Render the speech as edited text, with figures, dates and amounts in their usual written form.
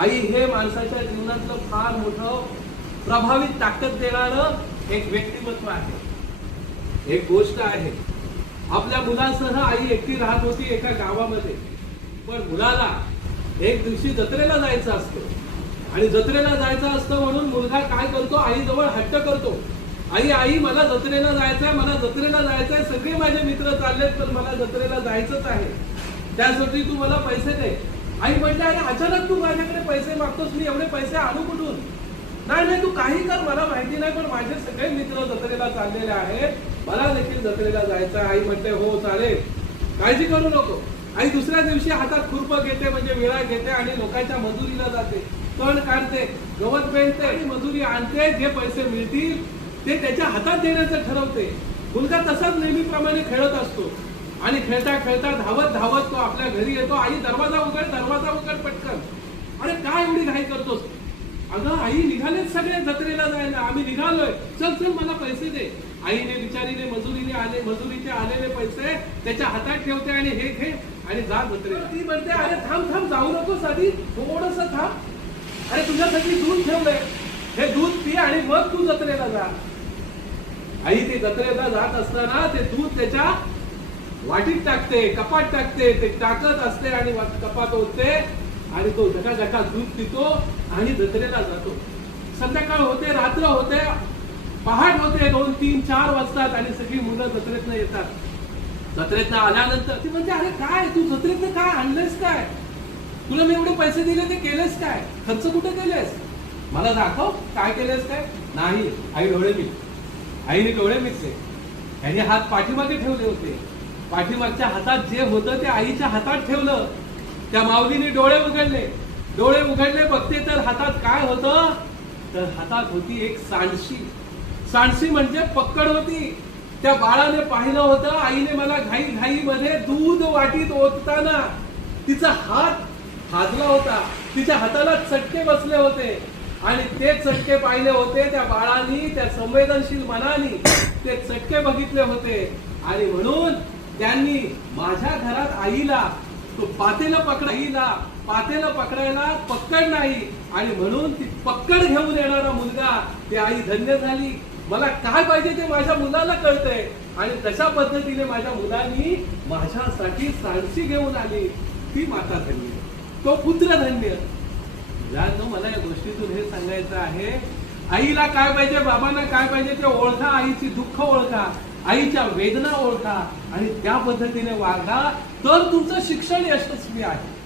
आई हे माणसाच्या जीवनातलं फार मोठं प्रभावित ताकद देणारं एक व्यक्तिमत्व आहे, एक गोष्ट आहे. आपल्या मुलासह आई एकटी राहत होती एका गावामध्ये. पण मुलाला एक दिवशी जत्रेला जायचं असतं आणि जत्रेला जायचं असतं म्हणून मुलगा काय करतो, आईजवळ हट्ट करतो. आई आई मला जत्रेला जायचंय, मला जत्रेला जायचंय, सगळे माझे मित्र चाललेत तर मला जत्रेला जायचंच आहे, त्यासाठी तू मला पैसे दे. आई म्हटले अरे अचानक तू माझ्याकडे पैसे मागतोस, मी एवढे पैसे आणू कुठून? नाही नाही तू काही कर, मला माहिती नाही, पण माझे सगळे मित्र जत्रेला चाललेले आहेत, मला देखील जत्रेला जायचं. आई म्हणते हो चालेल, काळजी करू नको. आई दुसऱ्या दिवशी हातात खुरप घेते, म्हणजे विळा घेते आणि लोकांच्या मजुरीला जाते, तण काढते, गवत पेंडते आणि मजुरी आणते. जे पैसे मिळतील ते त्याच्या हातात देण्याचं ठरवते. मुलगा तसाच नेहमीप्रमाणे खेळत असतो आणि खेळता खेळता धावत धावत तो आपल्या घरी येतो. आई दरवाजा उघड पटकन. अरे काय एवढी घाई करतोस? अगं आई निघालेच सगळे जत्रेला जायला, आम्ही निघालोय, चल चल मला पैसे दे. आईने बिचारीने मजुरीचे आलेले पैसे त्याच्या हातात ठेवते आणि हे घे आणि जा जत्रेला. ती म्हणते अरे थांब थांब जाऊ नकोस, आधी थोडस थांब. अरे तुझ्यासाठी दूध ठेवलंय, हे दूध पी आणि मग तू जत्रेला जा. आई ते जत्रेला जात असताना ते दूध त्याच्या वाटीत टाकते, कपाट टाकते, ते टाकत असते आणि कपाट ओतते आणि तो झकाझका दूध पितो आणि जत्रेला जातो. संध्याकाळ होते, रात्र होते, पहाट होते, 2, 3, 4 वाजतात आणि सगळी मुलं जत्रेतनं येतात. जत्रेतनं आल्यानंतर ती म्हणते अरे काय तू जत्रेतनं काय आणलंस, काय तुला मी एवढे पैसे दिले ते केलेस काय, खर्च कुठे केलेस, मला दाखव काय केलेस काय. नाही आई डोळे मिट. आईने डोळे मिटले, याने हात पाठीमागे ठेवले होते, पाठीमागच्या हातात जे होतं ते आईच्या हातात ठेवलं. त्या माऊलीने डोळे उघडले, बघते तर हातात काय होतं, तर हातात होती एक सांडशी म्हणजे पक्कड होती. त्या बाळाने पाहिलं होतं आईने मला घाई मध्ये दूध वाटीत ओतताना तिचा हात भाजला होता, तिच्या हाताला चटके बसले होते आणि ते चटके पाहिले होते त्या बाळानी, त्या संवेदनशील मनाने ते चटके बघितले होते आणि म्हणून त्यांनी माझ्या घरात आईला तो पातेलं पकडायला पक्कड नाही आणि म्हणून ती पक्कड घेऊन येणारा मुलगा, ती आई धन्य झाली. मला काय पाहिजे ते माझ्या मुलाला कळतंय आणि तशा पद्धतीने माझ्या मुलांनी माझ्यासाठी सांडशी घेऊन आली, ती माता धन्य, तो पुत्र धन्य. ज्यांनो मला या गोष्टीतून हे सांगायचं आहे, आईला काय पाहिजे, बाबांना काय पाहिजे ते ओळखा, आईची दुःख ओळखा, आईच्या वेदना ओळखा आणि त्या पद्धतीने वागा, तर तुमचं शिक्षण यशस्वी आहे.